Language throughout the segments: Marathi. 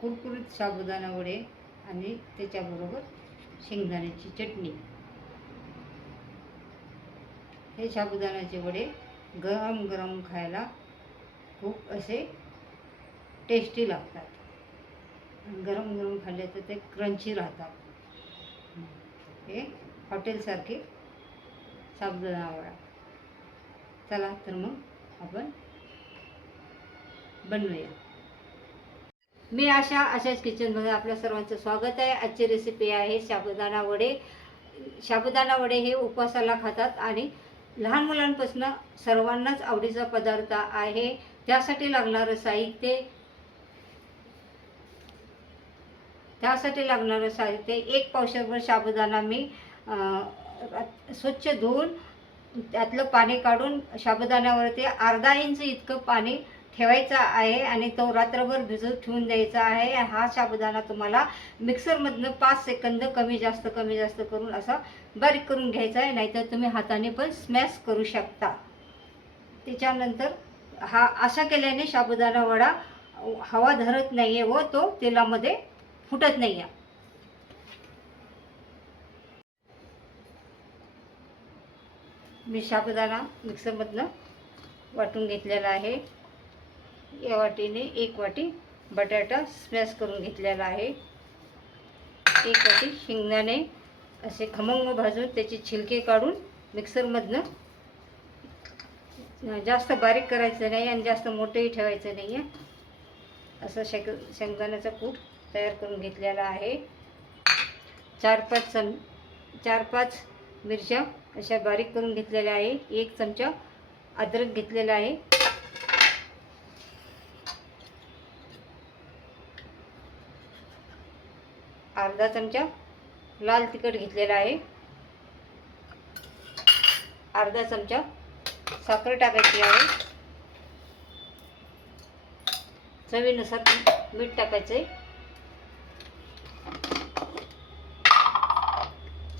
कुरकुरीत साबुदाणा वडे आणि त्याच्याबरोबर शेंगदाण्याची चटणी. हे साबुदाण्याचे वडे गरम गरम खायला खूप असे टेस्टी लागतात. गरम गरम खाल्ले तर ते क्रंची राहतात. हे हॉटेलसारखे साबुदाणा वडा चला तर मग आपण बनवूया. मी आशा अशाच किचनमध्ये आपल्या सर्वांचं स्वागत आहे. आजची रेसिपी आहे साबुदाणा वडे. साबुदाणा वडे हे उपवासाला खातात आणि लहान मुलांपासून सर्वांनाच आवडीचा पदार्थ आहे. त्यासाठी लागणारं साहित्य त्यासाठी लागणारं साहित्य एक पावशाभर साबुदाणा मी स्वच्छ धुवून त्यातलं पाणी काढून साबुदाण्यावरती अर्धा इंच इतकं पाणी ठेवायचा आहे आणि तो रात्रभर भिजत ठेवून द्यायचा आहे. हा साबुदाणा तुम्हाला मिक्सरमधनं पाच सेकंद कमी जास्त कमी जास्त करून असा बारीक करून घ्यायचा आहे. नाहीतर तुम्ही हाताने पण स्मॅश करू शकता. त्याच्यानंतर हा असा केल्याने साबुदाणा वडा हवा धरत नाही आहे व तो तेलामध्ये फुटत नाही आहे मी साबुदाणा मिक्सरमधनं वाटून घेतलेला आहे. या वाटीने एक वाटी बटाटा स्मॅश करून घेतलेला आहे. एक वाटी शेंगदाणे असे खमंग भाजून त्याचे छिलके काढून मिक्सरमधनं जास्त बारीक करायचं नाही आणि जास्त मोठंही ठेवायचं नाही आहे असं शेक शेंगदाण्याचा कूट तयार करून घेतलेला आहे. चार पाच चम चार पाच मिरच्या अशा बारीक करून घेतलेल्या आहे. एक चमचा अद्रक घेतलेला आहे. अर्धा चमचा लाल तिखट घेतलेला आहे. अर्धा चमचा साखर टाकायची आहे. चवीनुसार मीठ टाकायचं आहे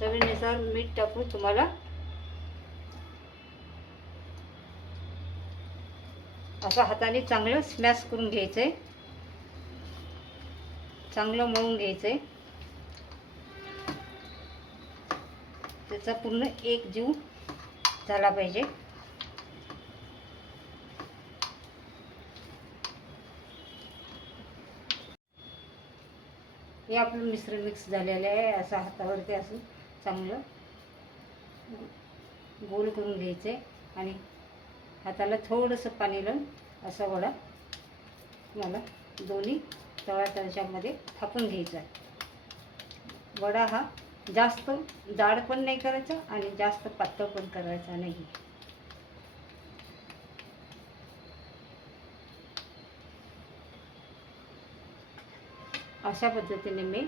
चवीनुसार मीठ टाकून तुम्हाला असं हाताने चांगलं स्मॅश करून घ्यायचं आहे चांगलं मळून घ्यायचं आहे त्याचा पूर्ण एक जीव झाला पाहिजे. हे आपलं मिश्रण मिक्स झालेलं आहे असं हातावरती असं चांगलं गोल करून घ्यायचं आहे आणि हाताला थोडंसं पाणी लावून असा वडा मला दोन्ही तळा तळशामध्ये थापून घ्यायचा आहे. वडा हा जास्त जाड पण नाही करायचं आणि जास्त पातळ पण करायचा नाही. अशा पद्धतीने मी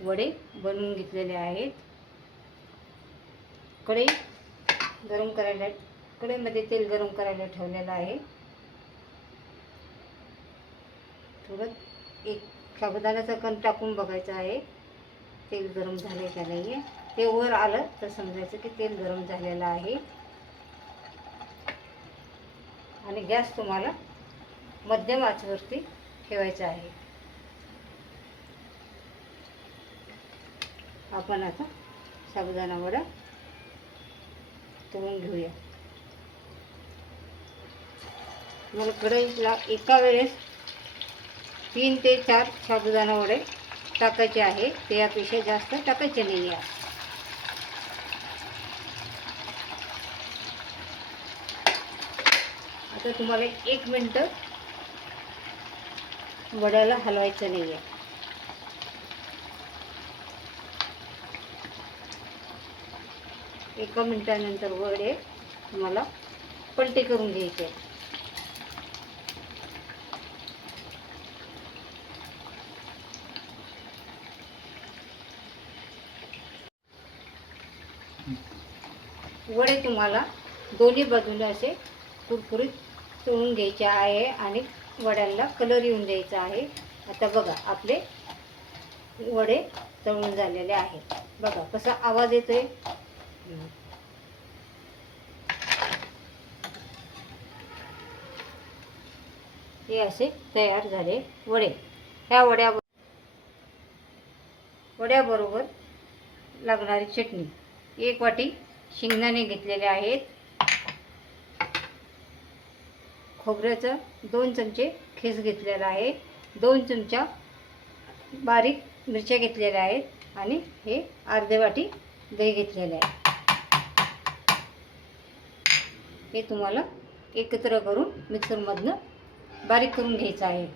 वडे बनवून घेतलेले आहेत. कढई गरम करायला कढईमध्ये तेल गरम करायला ठेवलेलं आहे. थोडं एक साबुदाण्याचा कण टाकून बघायचं आहे. तेल गरम झाले का नाही आहे ते वर आलं तर समजायचं की तेल गरम झालेलं आहे. आणि गॅस तुम्हाला मध्यम आचवरती ठेवायचा आहे. आपण आता साबुदाणा वडा तळून घेऊया. मला कढईला एका वेळेस तीन ते चार साबुदाणा वडे टाकायचे आहे. ते यापेक्षा जास्त टाकायचे नाही आहे आता तुम्हाला एक मिनटं वड्याला हलवायचं नाही आहे एका मिनटानंतर वडे तुम्हाला पलटी करून घ्यायचे. वडे तुम्हाला दोन्ही बाजूला असे कुरकुरीत तळून घ्यायचे आहे आणि वड्यांना कलर येऊन द्यायचा आहे. आता बघा आपले वडे तळून झालेले आहेत. बघा कसा आवाज येतो आहे हे असे तयार झाले वडे. ह्या वड्या वड्याबरोबर लागणारी चटणी. एक वाटी शेंगदाणे घेतलेले आहेत. खोबऱ्याचं दोन चमचे खीस घेतलेला आहे. दोन चमचा बारीक मिरच्या घेतलेल्या आहेत आणि हे अर्धे वाटी दही घेतलेले आहे. हे तुम्हाला एकत्र करून मिक्सरमधनं बारीक करून घ्यायचं आहे.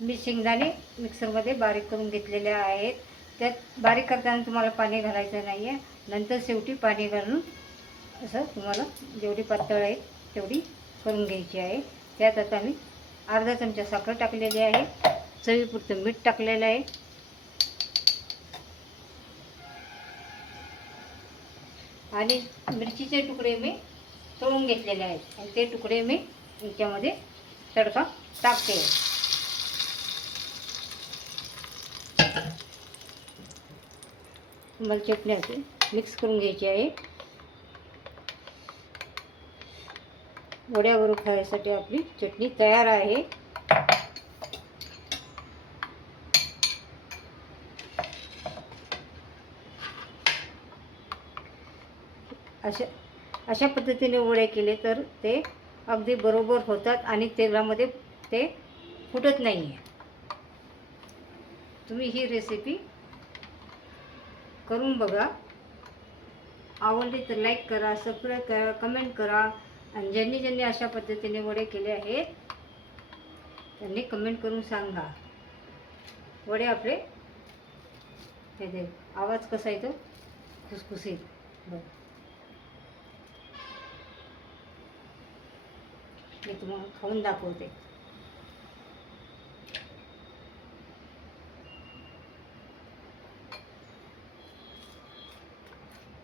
मी शेंगदाणे मिक्सरमध्ये बारीक करून घेतलेले आहेत. त्यात बारीक करताना तुम्हाला पाणी घालायचं नाही आहे नंतर शेवटी पाणी घालून असं तुम्हाला जेवढी पातळ आहे तेवढी करून घ्यायची आहे. त्यात आता मी अर्धा चमचा साखर टाकलेली आहे. चवीपुरतं मीठ टाकलेलं आहे. आणि मिरचीचे तुकडे मी तळून घेतलेले आहेत. आणि ते तुकडे मी याच्यामध्ये तडका टाकते. तुम्हाला चटणी असे मिक्स करून घ्यायची आहे. वड्याबरोबर खाण्यासाठी आपली चटणी तयार आहे. अशा अशा पद्धतीने वडे केले तर ते अगदी बरोबर होतात आणि तेलामध्ये ते फुटत नाही आहे तुम्ही ही रेसिपी करून बघा. आवडली तर लाईक करा सबस्क्राईब करा कमेंट करा. आणि ज्यांनी ज्यांनी अशा पद्धतीने वडे केले आहेत त्यांनी कमेंट करून सांगा. वडे आपले हे दे आवाज कसा येतो? खुसखुसीत बघ मी तुम्हाला खाऊन दाखवते.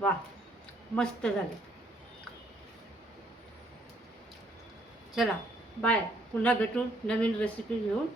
वा मस्त झाले. चला बाय. पुन्हा भेटून नवीन रेसिपी घेऊन.